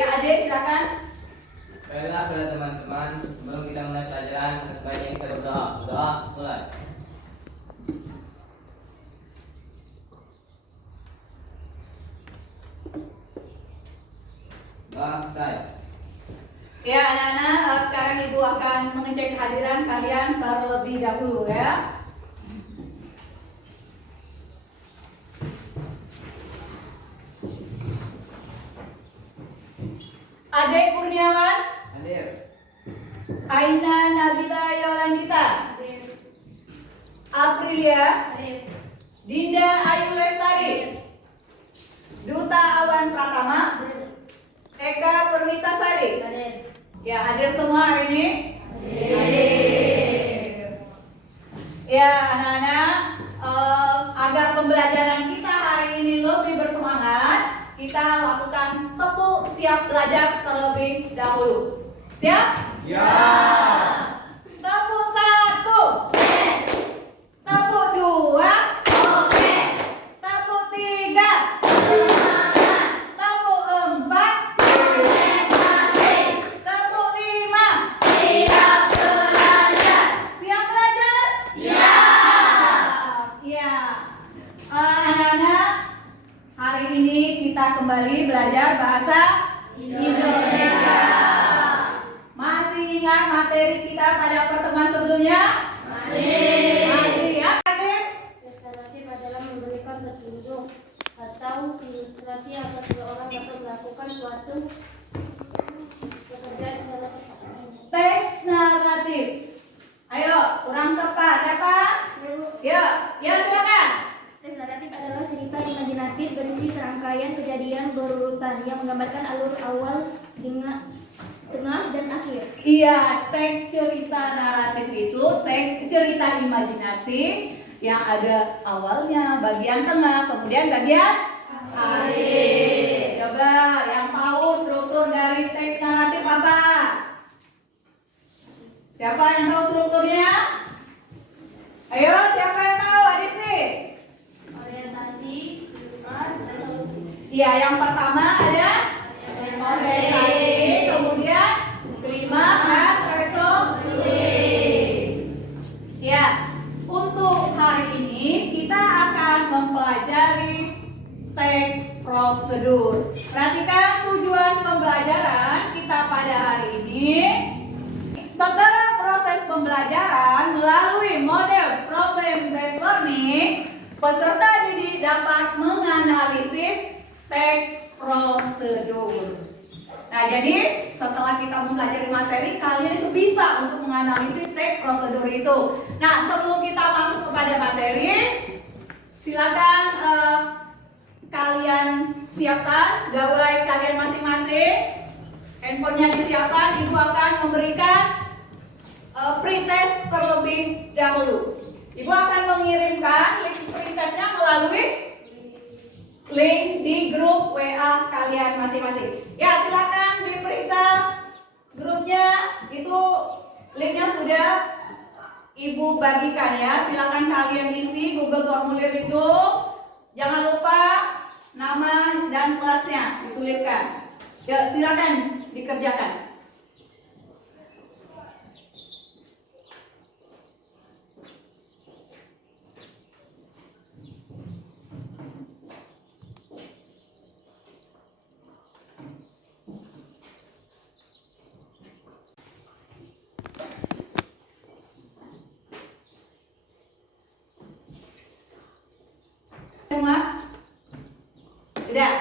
Ya, Ade silakan. Baiklah pada teman-teman, sebelum kita mulai pelajaran, sebaiknya kita berdoa. Doa mulai. Doa selesai. Ya anak-anak, sekarang ibu akan mengecek kehadiran kalian terlebih dahulu ya. Ade Kurniawan, Hadir. Aina Nabila Yolandita, Aprilia, Dinda Ayu Lestari, Duta Awan Pratama, Eka Perwitasari. Ya, hadir semua hari ini? Hadir. Ya, anak-anak, agar pembelajaran kita hari ini lebih bersemangat, kita lakukan tepuk siap belajar terlebih dahulu. Siap? Ya. Tepuk 1. Tepuk 2. Tepuk 3. Tepuk 4. Tepuk 5. Siap belajar? Siap belajar? Siap. Ya. Anak-anak, hari ini kita kembali belajar bahasa Indonesia. Masih ingat materi kita pada pertemuan sebelumnya? Masih ya. Restoratif adalah memberikan petunjuk atau ilustrasi agar seseorang dapat melakukan suatu pekerjaan secara Teks naratif. Ayo, kurang tepat. Siapa? Ya, silakan. Teks naratif adalah cerita imajinatif berisi serangkaian kejadian berurutan yang menggambarkan alur awal, tengah, dan akhir. Iya, teks cerita naratif itu teks cerita imajinasi yang ada awalnya, bagian tengah, kemudian bagian akhir. Coba yang tahu struktur dari teks naratif apa? Siapa yang tahu strukturnya? Ayo, siapa yang tahu? Adisi. Orientasi, tugas, resolusi. Iya, yang pertama ada orientasi, kemudian klimaks dan resolusi. Ya, untuk hari ini kita akan mempelajari teks prosedur. Perhatikan tujuan pembelajaran kita pada hari ini. Setelah proses pembelajaran melalui model problem based learning, peserta didik dapat menganalisis teks prosedur. Nah, jadi setelah kita mempelajari materi, kalian itu bisa untuk menganalisis teks prosedur itu. Nah, sebelum kita masuk kepada materi, silakan kalian siapkan gawai kalian masing-masing. Handphonenya disiapkan, ibu akan memberikan pretest terlebih dahulu. Ibu akan mengirimkan link pretestnya melalui link di grup WA kalian masing-masing. Ya, silakan diperiksa grupnya, itu linknya sudah ibu bagikan ya. Silakan kalian isi Google Formulir itu. Jangan lupa nama dan kelasnya dituliskan. Ya, silakan dikerjakan. Semua? Sudah?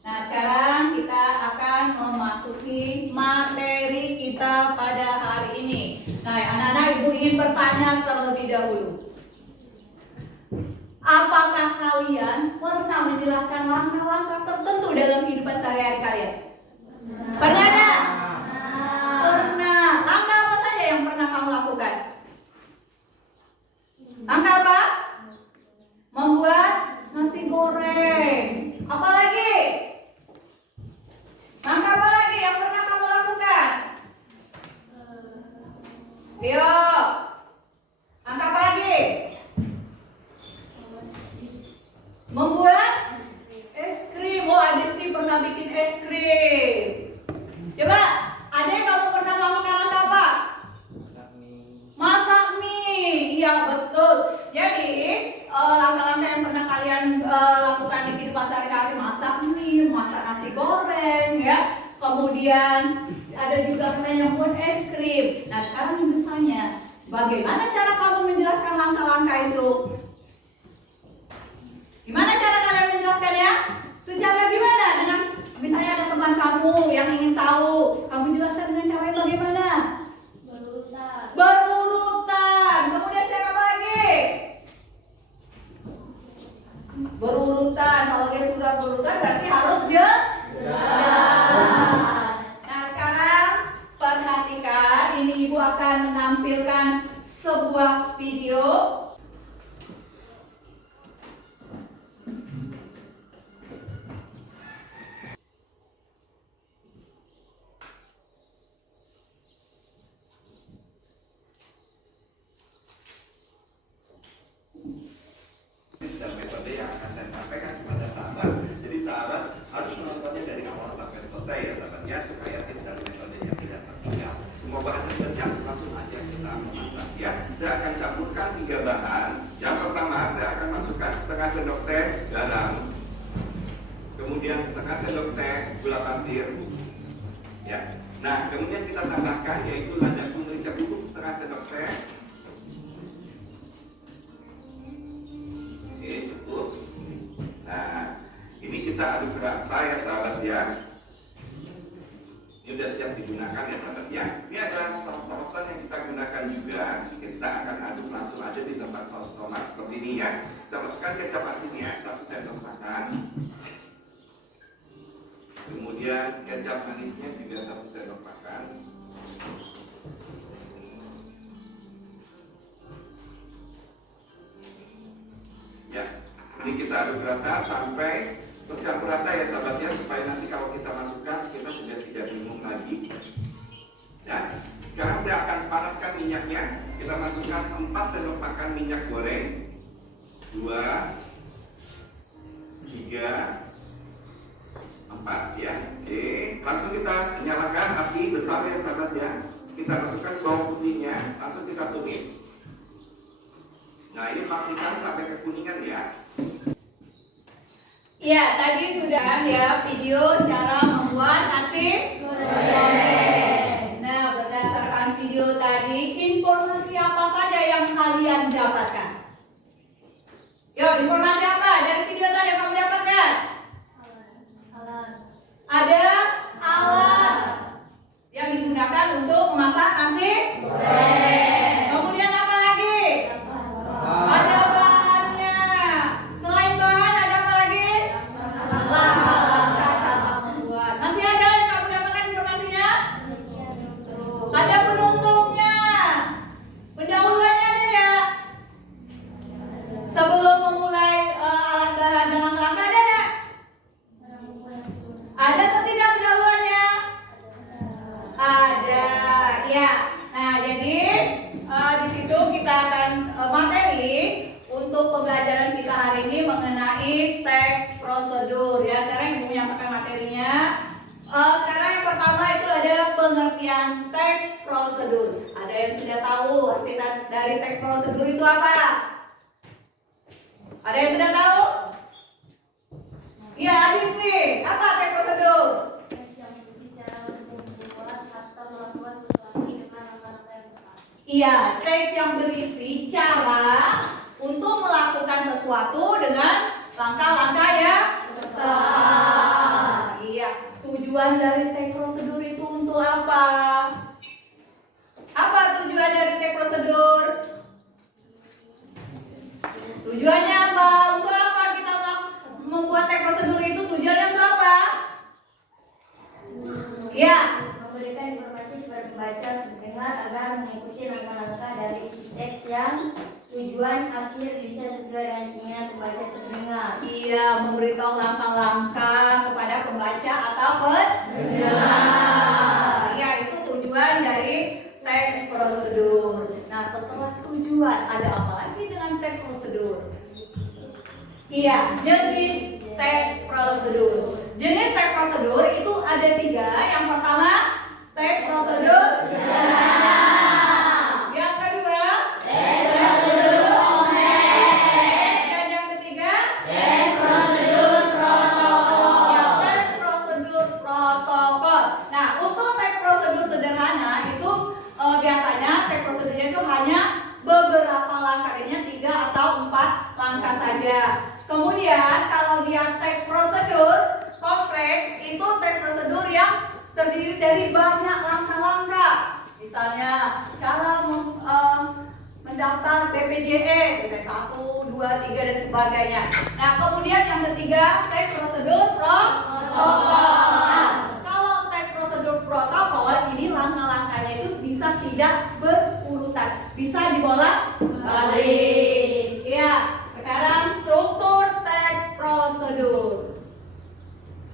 Nah, sekarang kita akan memasuki materi kita pada hari ini. Nah, anak-anak, ibu ingin bertanya terlebih dahulu. Apakah kalian pernah menjelaskan langkah-langkah tertentu dalam kehidupan sehari-hari kalian? Pernah nggak? Pernah. Langkah apa saja yang pernah kamu lakukan? Langkah apa? Membuat nasi goreng. Apalagi? Langkah apa lagi yang pernah kamu lakukan? Ayo. Langkah apa lagi? Membuat es krim. Oh, Adisti pernah bikin es krim. juga katanya buat es krim. Nah sekarang Ibu tanya, bagaimana cara kamu menjelaskan langkah-langkah itu? Gimana cara kalian menjelaskannya? Secara gimana? Dengan misalnya ada teman kamu yang ingin tahu, kamu jelaskan dengan cara yang bagaimana? Berurutan. Berurutan. Kemudian cara bagi? Berurutan. Kalau dia sudah berurutan berarti harus Nah sekarang perhatikan, ini Ibu akan menampilkan sebuah video. Dan metode yang akan saya sampaikan kepada sahabat. Jadi sahabat harus menontonnya dari awal sampai selesai ya sahabat ya, supaya tidak metodenya tidak tertinggal. Semua bahan sudah siap, langsung aja kita memasak ya. Saya akan campurkan 3 bahan. Yang pertama saya akan masukkan setengah sendok teh garam, kemudian setengah sendok teh gula pasir ya. Nah kemudian kita tambahkan yaitu lada merica bubuk setengah sendok teh. Cukup. Nah, ini kita aduk rata ya sahabat ya. Ini sudah siap digunakan ya sahabat ya. Ini adalah saus-sausan yang kita gunakan juga. Kita akan aduk langsung aja di tempat saus tomat seperti ini ya. Kita masukkan kecap asinnya 1 sendok makan. Kemudian kecap manisnya juga 1 sendok makan. Ya, ini kita aduk rata sampai bercampur rata ya sahabat ya, supaya nanti kalau kita masukkan kita sudah tidak bingung lagi. Ya, sekarang saya akan panaskan minyaknya. Kita masukkan 4 sendok makan minyak goreng, 2, 3, 4 ya. Oke, langsung kita nyalakan api besar ya sahabat ya. Kita masukkan bawang putihnya, langsung kita tumis. Nah ini pastikan sampai kekuningan ya. Ya, tadi sudah ya video cara membuat nasi goreng. Nah, berdasarkan video tadi, informasi apa saja yang kalian dapatkan? Yuk, informasi apa dari video tadi yang kamu dapatkan? Ada alat yang digunakan untuk memasak nasi goreng. Kemudian apa lagi? Ada bahannya. Selain bahan ada apa lagi? Langkah-langkah cara membuat. Masih ada yang kamu dapatkan informasinya? Ada penutupnya. Pendahuluannya ada enggak? Sebelum memulai alat bahan dan langkah-langkah ada enggak? Ada atau tidak pendahuluannya? Ada. Ya. Nah, jadi di situ kita akan materi untuk pembelajaran kita hari ini mengenai teks prosedur ya. Sekarang Ibu menyampaikan materinya. Sekarang yang pertama itu ada pengertian teks prosedur. Ada yang sudah tahu arti dari teks prosedur itu apa? Ada yang sudah tahu? Iya, Adis nih. Apa teks prosedur? Iya, teks yang berisi cara untuk melakukan sesuatu dengan langkah-langkah yang tepat. Iya, tujuan dari teks prosedur itu untuk apa? Apa tujuan dari teks prosedur? Tujuannya apa? Untuk apa kita membuat teks prosedur itu? Tujuannya untuk apa? Ya. Memberikan informasi kepada pembaca pendengar agar mengikuti langkah-langkah dari isi teks yang tujuan akhir bisa sesuai dengan keinginan pembaca atau pendengar. Iya, memberitahu langkah-langkah kepada pembaca atau pendengar. Iya, itu tujuan dari teks prosedur. Nah, setelah tujuan, ada apa lagi dengan teks prosedur? Iya, jenis teks prosedur. Jenis teks prosedur itu ada 3. Yang pertama, teks prosedur sederhana. Yang kedua, teks prosedur kompleks. Dan yang ketiga, teks prosedur protokol. Nah, untuk teks prosedur Kemudian kalau dia tag prosedur kompleks, itu tag prosedur yang terdiri dari banyak langkah-langkah. Misalnya cara mendaftar BPJS, PT 1, 2, 3 dan sebagainya. Nah, kemudian yang ketiga tag prosedur protokol. Nah, kalau tag prosedur protokol ini langkah-langkahnya itu bisa tidak berurutan, bisa dibolak-balik. Ya, sekarang struktur tag prosedur.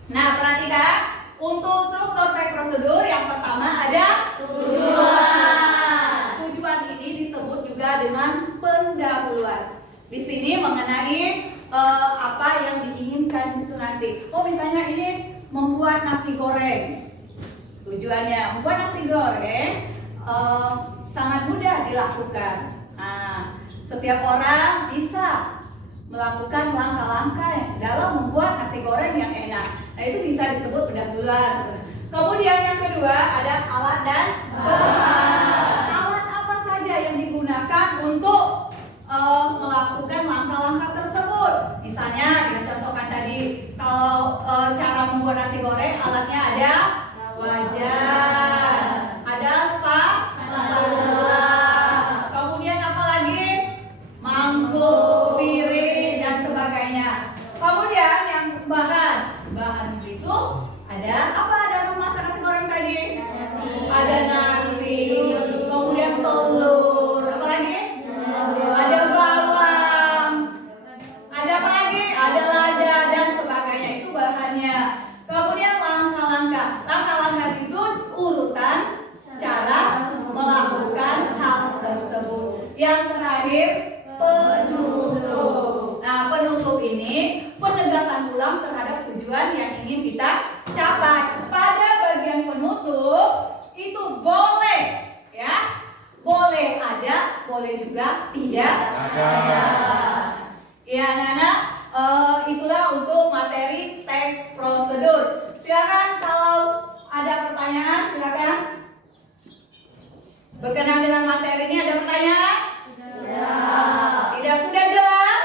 Nah, perhatikan untuk struktur tag prosedur yang pertama ada tujuan. Tujuan ini disebut juga dengan pendahuluan. Di sini mengenai apa yang diinginkan itu nanti. Oh, misalnya ini membuat nasi goreng. Tujuannya membuat nasi goreng sangat mudah dilakukan. Nah, setiap orang bisa melakukan langkah-langkah dalam membuat nasi goreng yang enak. Nah, itu bisa disebut pendahuluan. Kemudian yang kedua ada alat dan bahan. Alat apa saja yang digunakan untuk melakukan langkah-langkah tersebut. Misalnya kita contohkan tadi, kalau cara membuat nasi goreng, alatnya ada wajan, ada spatula, kemudian apa lagi? Mangkuk, piring dan sebagainya. Kemudian yang bahan itu ada apa dalam masak nasi goreng tadi? Ada nasi, kemudian telur, apa lagi? Ada bawang, ada apa lagi? Ada lada dan sebagainya, itu bahannya. Kemudian langkah-langkah itu urutan cara melakukan hal tersebut. Yang terakhir penutup. Nah, penutup ini penegasan ulang terhadap tujuan yang ingin kita capai. Pada bagian penutup itu boleh, ya, boleh ada, boleh juga tidak ada. Ya, anak-anak, itulah untuk materi teks prosedur. Silakan kalau ada pertanyaan, silakan. Berkenaan dengan materi ini ada pertanyaan? Tidak. Sudah jelas?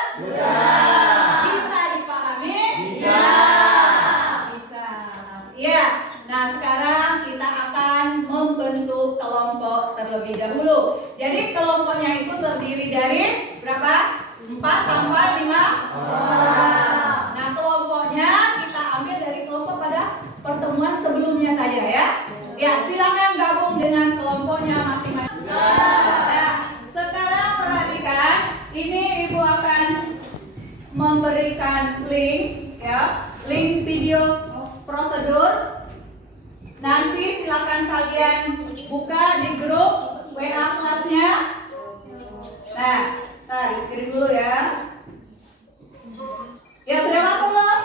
Bisa dipahami? Bisa. Ya. Nah, sekarang kita akan membentuk kelompok terlebih dahulu. Jadi kelompoknya itu terdiri dari berapa? 4 sampai 5 orang. Nah, kelompoknya kita ambil dari kelompok pada pertemuan sebelumnya saja, ya. Ya, silakan gabung dengan kelompoknya masing-masing. Nah, sekarang perhatikan, ini Ibu akan memberikan link, ya, link video prosedur. Nanti silakan kalian buka di grup WA kelasnya. Nah, kirim dulu ya. Ya, sudah masuk belum?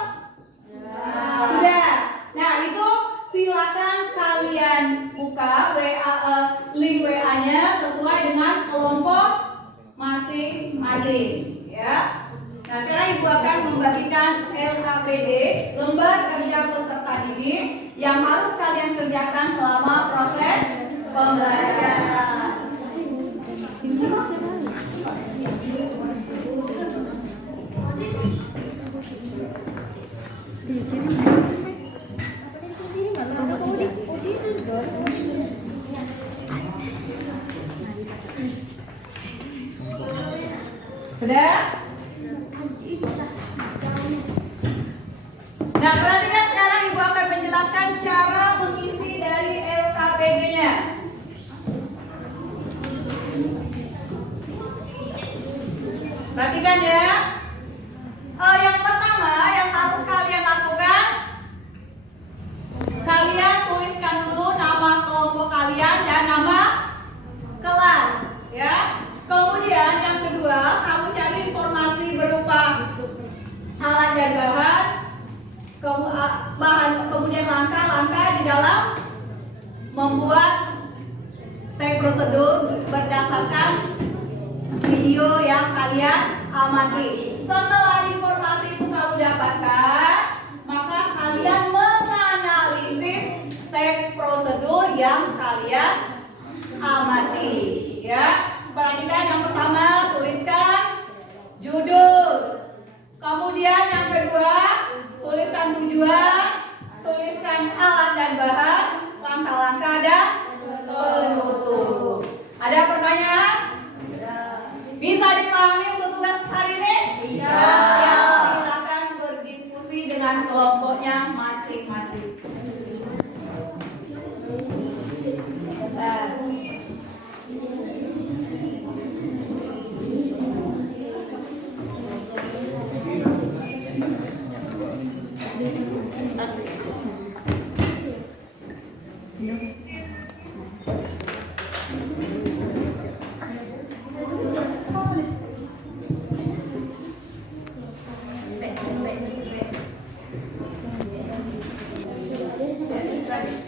Sudah. Nah, itu silakan kalian buka link WA-nya sesuai dengan kelompok masing-masing, ya. Nah, sekarang Ibu akan membagikan LKPD, lembar kerja peserta didik, yang harus kalian kerjakan selama proses pembelajaran. Sudah? Nah, perhatikan sekarang Ibu akan menjelaskan cara mengisi dari LKPD-nya. Perhatikan ya. Yang pertama yang harus kalian lakukan, kalian tuliskan dulu nama kelompok kalian dan nama kelas, ya. Kemudian yang kedua, kamu cari informasi berupa alat dan bahan, kemudian langkah-langkah di dalam membuat tag prosedur berdasarkan video yang kalian amati. Setelah informasi itu kamu dapatkan, maka kalian menganalisis tag prosedur yang kalian amati, ya. Perhatikan yang pertama, tuliskan judul, kemudian Kemudian yang kedua, tuliskan tujuan, tuliskan alat dan bahan, langkah-langkah dan penutup. Ada pertanyaan? Bisa dipahami untuk tugas hari ini? Bisa. Ya, silakan berdiskusi dengan kelompoknya masing-masing. Bentar.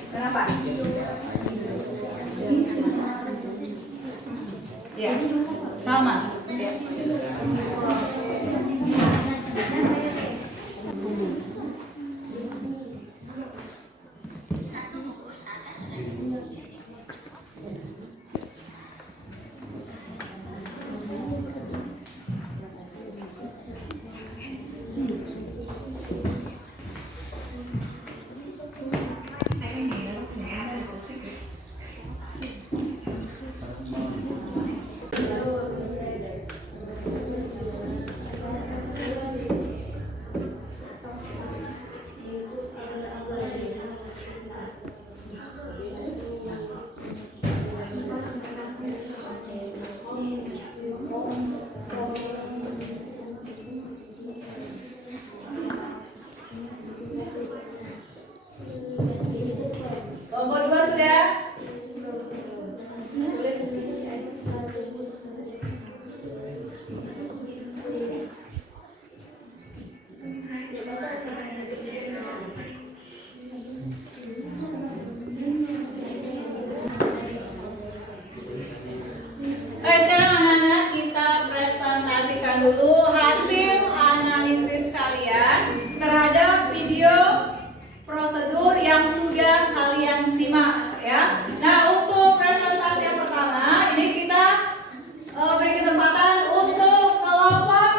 Kenapa? Ya, sama. Ya. Kelompok 2 sudah? Tulis. Sekarang anak-anak kita presentasikan dulu hasil analisis kalian terhadap video prosedur yang sudah kalian simak ya. Nah, untuk presentasi yang pertama ini kita beri kesempatan untuk kelompok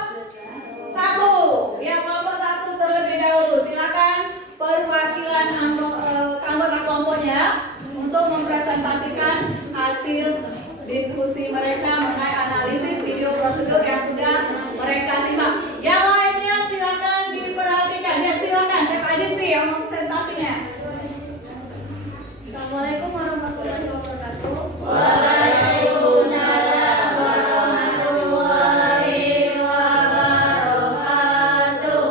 1. Ya, kelompok 1 terlebih dahulu. Silakan perwakilan anggota kelompoknya untuk mempresentasikan hasil diskusi mereka mengenai analisis video prosedur yang sudah mereka simak. Yang lainnya silakan diperhatikan. Ya, silakan Cep Adisti yang presentasinya. Assalamualaikum warahmatullahi wabarakatuh. Waalaikumsalam warahmatullahi wabarakatuh.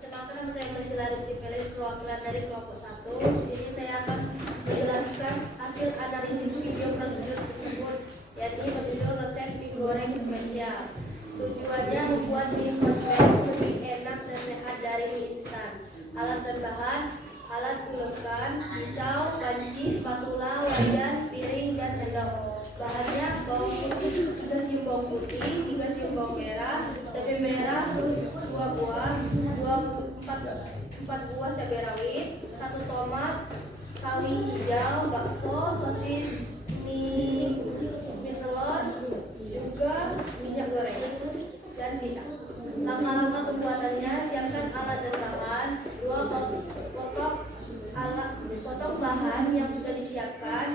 Perkenalkan, nama saya Priscilla Rizky Pelis, perwakilan dari kelompok 1. Di sini saya akan menjelaskan hasil analisis video prosedur tersebut, yakni berjudul resep mie goreng spesial. Tujuannya membuat mie konsep lebih enak dan sehat dari mie instan. Alat dan bahan: alat gulekan, pisau, panci, spatula, wajan, piring, dan sendok. Bahannya: bawang putih 3 siung bawang putih, 3 siung bawang merah, cabai merah 2 buah, 4 buah cabai rawit, 1 tomat, sawi hijau, bakso, sosis, mie telur, juga minyak goreng dan minyak. Langkah-langkah pembuatannya: siapkan alat dan bahan. 2. Potong bahan yang sudah disiapkan,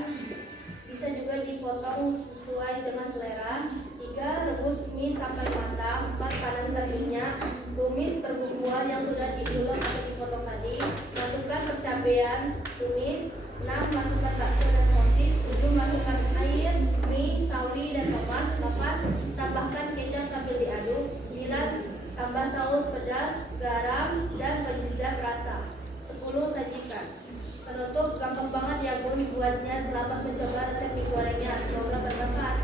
bisa juga dipotong sesuai dengan selera. 3. Rebus mie sampai matang. 4. Panaskan minyak. Tumis perbumbuan yang sudah diulek atau dipotong tadi. Masukkan percabean tumis. 6. Masukkan bakso dan sosis. 7. Masukkan air, mie, sawi, dan tomat. 8. Tambahkan kecap sambil diaduk. 9. Tambah saus pedas, garam, dan penyedap rasa. 10. Sajikan. Penutup: gampang banget ya Bun buatnya. Selamat mencoba resep mie gorengnya. Semoga bermanfaat.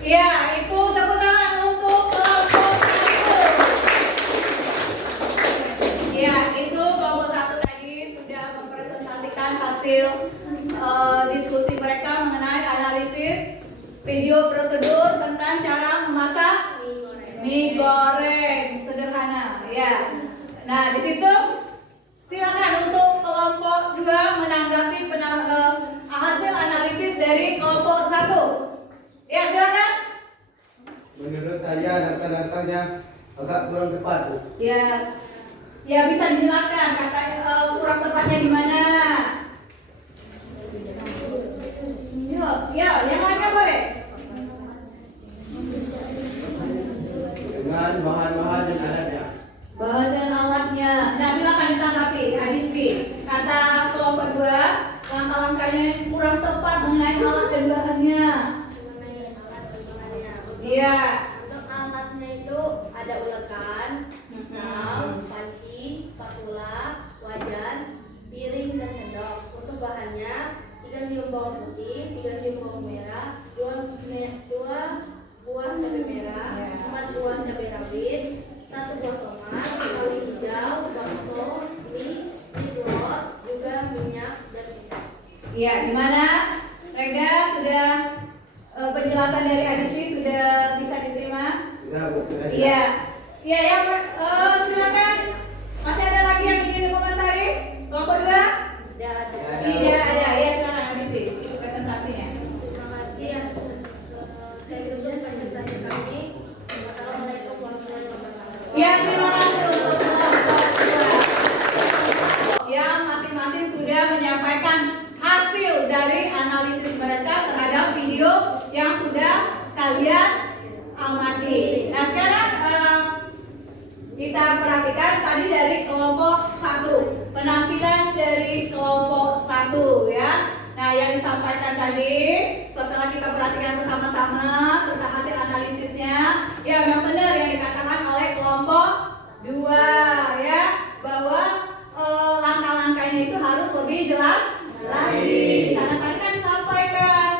Ya, itu tepuk tangan untuk kelompok 1. Ya, itu kelompok 1 tadi sudah mempresentasikan hasil diskusi mereka mengenai analisis video prosedur tentang cara memasak mie goreng sederhana. Ya. Nah, di situ silakan untuk kelompok 2 menanggapi hasil analisis dari kelompok 1. Ya, silakan. Menurut saya data-datanya agak kurang tepat Bu. Ya, ya bisa dijelaskan kata kurang tepatnya di mana? Yuk, ya, yang lainnya boleh. Dengan bahan-bahan dan alatnya. Bahan dan alatnya. Nah, silakan ditanggapi, Adisti. Kata kelompok 2, langkah-langkahnya kurang tepat mengenai alat dan bahannya. Mengenai alat dan bahannya. Iya. Untuk alatnya itu ada ulekan, pisau, panci, spatula, wajan, piring dan sendok. Untuk bahannya 3 siung bawang putih, 3 siung bawang merah, 2 buah cabai merah, 4 buah cabai rawit, 1 buah tomat, sawi hijau, bakso, mie, telur, juga minyak dan kecap. Iya, gimana? Rega sudah penjelasan dari Adisti sudah bisa diterima? Sudah Bu. Sudah. Iya. Iya, yang silakan. Masih ada lagi yang ingin dikomentari? Kelompok 2? Tidak ada. Ya, silakan Adisti. Itu presentasinya. Terima kasih ya. Saya tutup presentasi kami. Assalamualaikum warahmatullahi wabarakatuh. Ya, terima kasih untuk kelompok 2 yang masing-masing sudah menyampaikan hasil dari analisis mereka terhadap video yang sudah kalian amati. Nah, sekarang kita perhatikan tadi dari kelompok 1, penampilan dari kelompok 1 ya. Nah, yang disampaikan tadi setelah kita perhatikan bersama-sama tentang hasil analisisnya, ya memang benar yang dikatakan oleh kelompok 2 ya, bahwa langkah-langkahnya itu harus lebih jelas lagi. Karena tadi kan disampaikan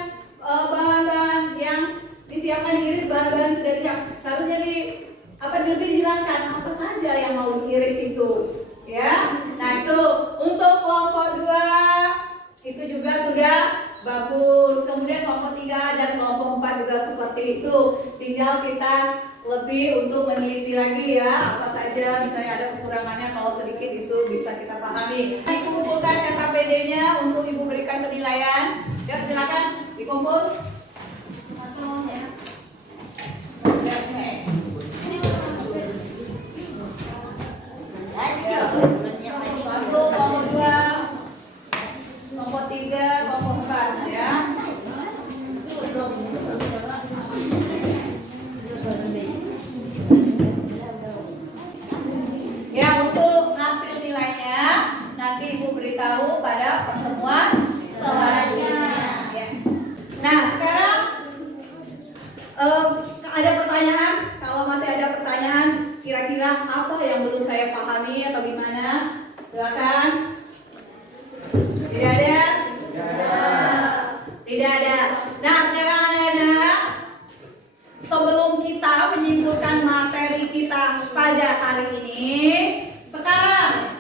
bahan-bahan yang disiapkan diiris, bahan-bahan sudah disiap. Seharusnya lebih dijelaskan apa saja yang mau diiris itu, ya. Nah, itu untuk kelompok 2 itu juga sudah bagus. Kemudian kelompok 3 dan kelompok 4 juga seperti itu. Tinggal kita lebih untuk meneliti lagi ya, apa saja misalnya ada kekurangannya, kalau sedikit itu bisa kita pahami. Dikumpulkan KKPD-nya untuk Ibu berikan penilaian. Ya, silakan dikumpul. Ya, nih. Satu, kelompok 2, kelompok 3, kelompok 4 ya. Ya, untuk hasil nilainya nanti Ibu beritahu pada pertemuan selanjutnya. Ya. Nah, sekarang ada pertanyaan. Kalau masih ada pertanyaan, kira-kira apa yang belum saya pahami atau gimana? Silakan. Tidak ada? Tidak ada. Nah, sekarang anak-anak, sebelum kita menyimpulkan materi kita pada hari ini, sekarang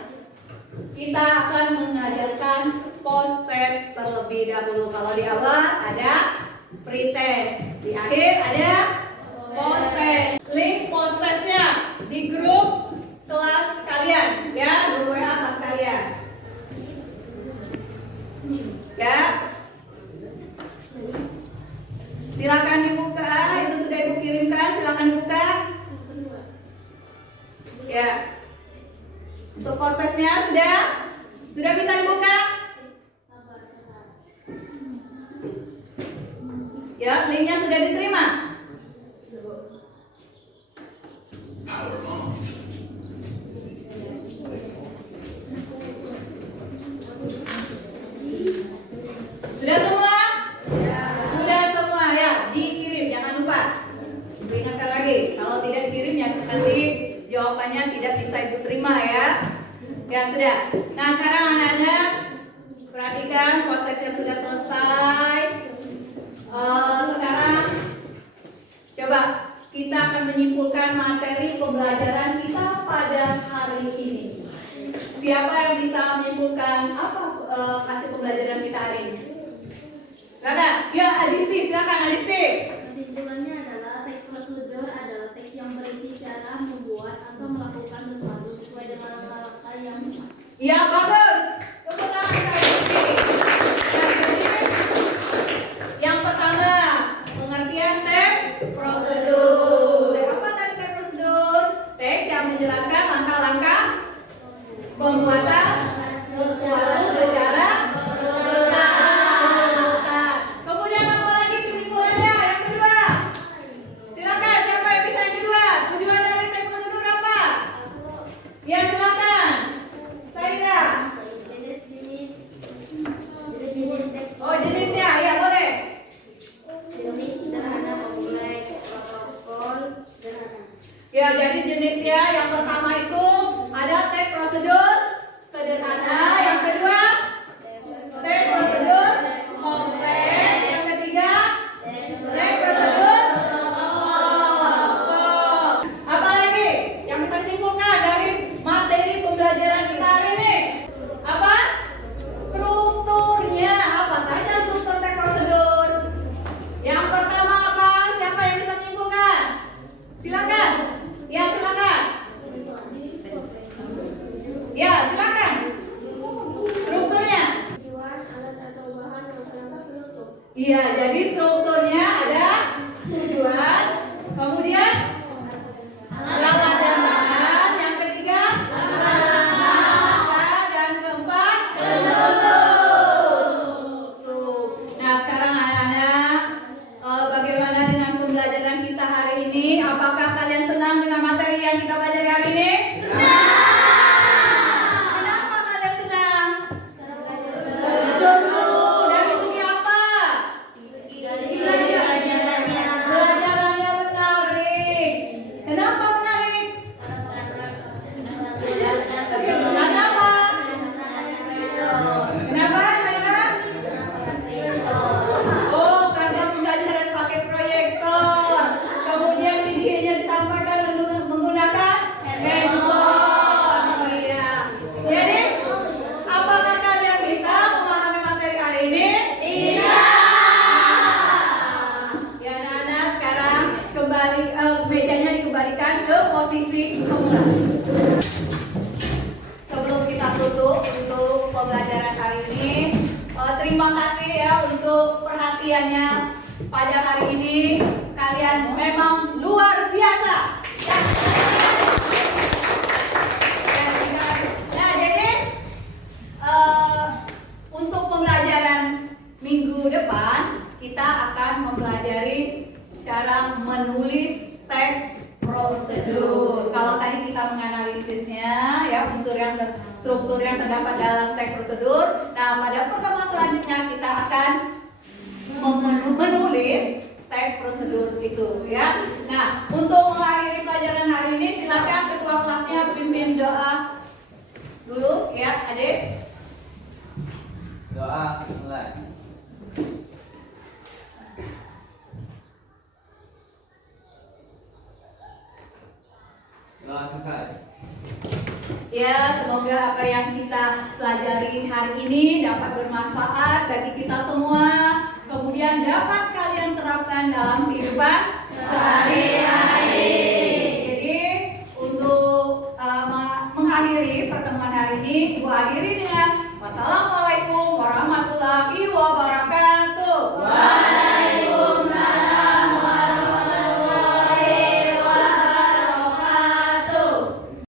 kita akan mengadakan post test terlebih dahulu. Kalau di awal ada pre-test, di akhir ada post test. Link post testnya di grup kelas kalian, ya, grup WA kelas kalian. Ya, silakan dibuka. Itu sudah Ibu kirimkan, silakan dibuka. Ya, untuk prosesnya sudah bisa dibuka. Ya, linknya sudah diterima. Sudah semua? Sudah semua ya, dikirim, jangan lupa. Ingatkan lagi, kalau tidak dikirim ya nanti jawabannya tidak bisa Ibu terima ya. Ya sudah. Nah, sekarang anak-anak perhatikan, prosesnya sudah selesai. Sekarang coba kita akan menyimpulkan materi pembelajaran kita pada hari ini. Siapa yang bisa menyimpulkan apa hasil pembelajaran kita hari ini? Silakan. Ya, Adisti, silakan Adisti. Kesimpulannya adalah teks prosedur adalah teks yang berisi cara membuat atau melakukan sesuatu sesuai dengan langkah yang tepat. Ya, bagus. Tepuk tangan untuk Adisti. Ya, jadi yang pertama, pengertian teks prosedur. Apa tadi teks prosedur? ya. Yang pertama itu ada teks prosedur sederhana, yang kedua teks prosedur kompleks, yang ketiga teks prosedur pokok. Apa lagi yang kita simpulkan dari materi pembelajaran kita hari ini? Apa? Strukturnya. Apa saja struktur teks prosedur? Yang pertama apa? Siapa yang bisa menyimpulkan? Silakan. Ya, silakan. Ya, silakan. Strukturnya. Tujuan alat atau bahan yang terdapat penutup. Iya, jadi strukturnya ada tujuan, kemudian alat dan bahan, yang ketiga kata, dan keempat penutup. Tuh. Nah, sekarang anak-anak, bagaimana dengan pembelajaran kita hari ini? Apakah kalian senang dengan materi yang kita pelajari hari ini? Kenapa kalian senang? Sungguh. Dari segi apa? Pelajarannya menarik. Kenapa menarik? Kenapa? Kenapa, Laila? Oh, karena pembelajaran pakai proyektor. Kemudian videonya disampaikan menggunakan handphone. Iya. Jadi, apakah kalian bisa memahami materi hari ini? Bisa. Ya, anak-anak, sekarang kembali mejanya dikembalikan ke posisi semula. Sebelum kita tutup untuk pembelajaran hari ini, terima kasih ya untuk perhatiannya pada hari ini. Kalian memang luar biasa. Ya. Nah, jadi untuk pembelajaran minggu depan kita akan mempelajari cara menulis teks prosedur. Kalau tadi kita menganalisisnya ya unsur yang struktur yang terdapat dalam teks prosedur. Nah, pada pertemuan selanjutnya kita akan menulis teks prosedur itu ya. Nah, untuk mengakhiri pelajaran hari ini silakan ketua kelasnya pimpin doa dulu ya, Adik. Doa mulai. Doa selesai. Ya, semoga apa yang kita pelajari hari ini dapat bermanfaat bagi kita semua. Kemudian dapat kalian terapkan dalam kehidupan sehari-hari. Jadi untuk mengakhiri pertemuan hari ini, Ibu akhiri dengan wassalamualaikum